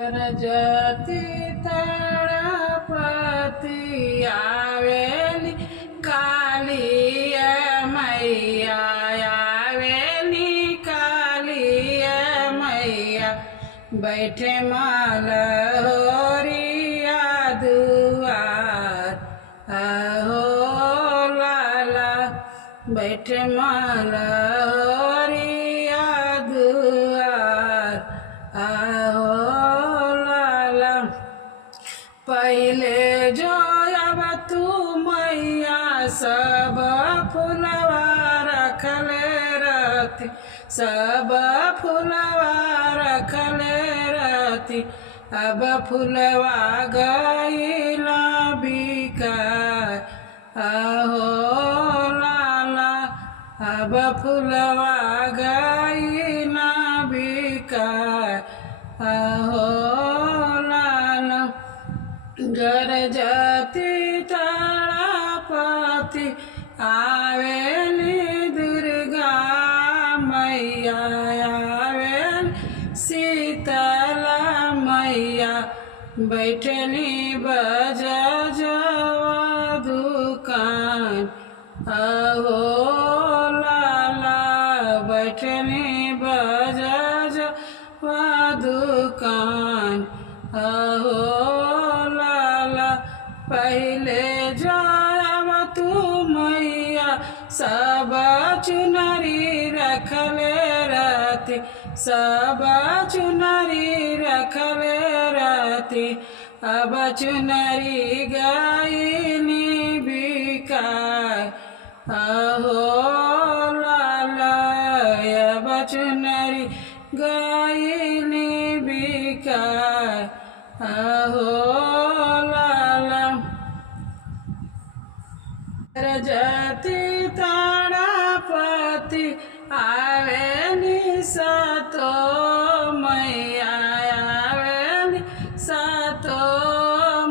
जति तड़पति आवेली कालिय मैया आवेली कालिय मैया बैठे मलहोरिया दुआर आहो लाला बैठे मलहोरिया दुआर आहो पहले जो अब तू मैया सब फुलवा रखले रहती सब फुलवा रखले रहती अब फुलवा गईला बिकाय आहो लाला अब फुलवा गईला बिकाय आहो गरजति तड़पति आवेली दुर्गा मैया आवेली शीतला मैया बैठली बजजवा दुकान आहो लाला बैठली बजजवा दुकान आहो पहले जब तू मैया सब चुनरी रखले रहती सब चुनरी रखले रहती अब चुनरी गईनी बिकाय आहो लाला अब चुनरी गईनी बिकाय आहो जति तड़पति आवेली सतो मैया आवेली सतो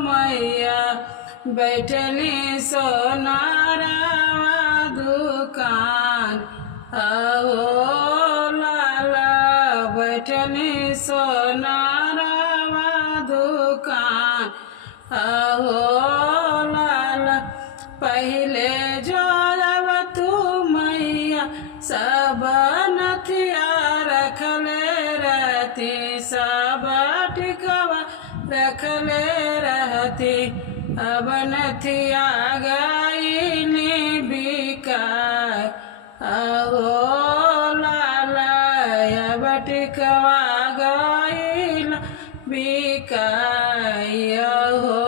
मैया बैठली सोनारवा दुकान आहो लाला बैठली सोनारवा दुकान आहो पहले जो जब तू मैया सब नथिया रखले रहती सब टिकवा रखले रहती अब नथिया गईनी बिकाय आहो लाला अब टिकवा गईल बिकाय आहो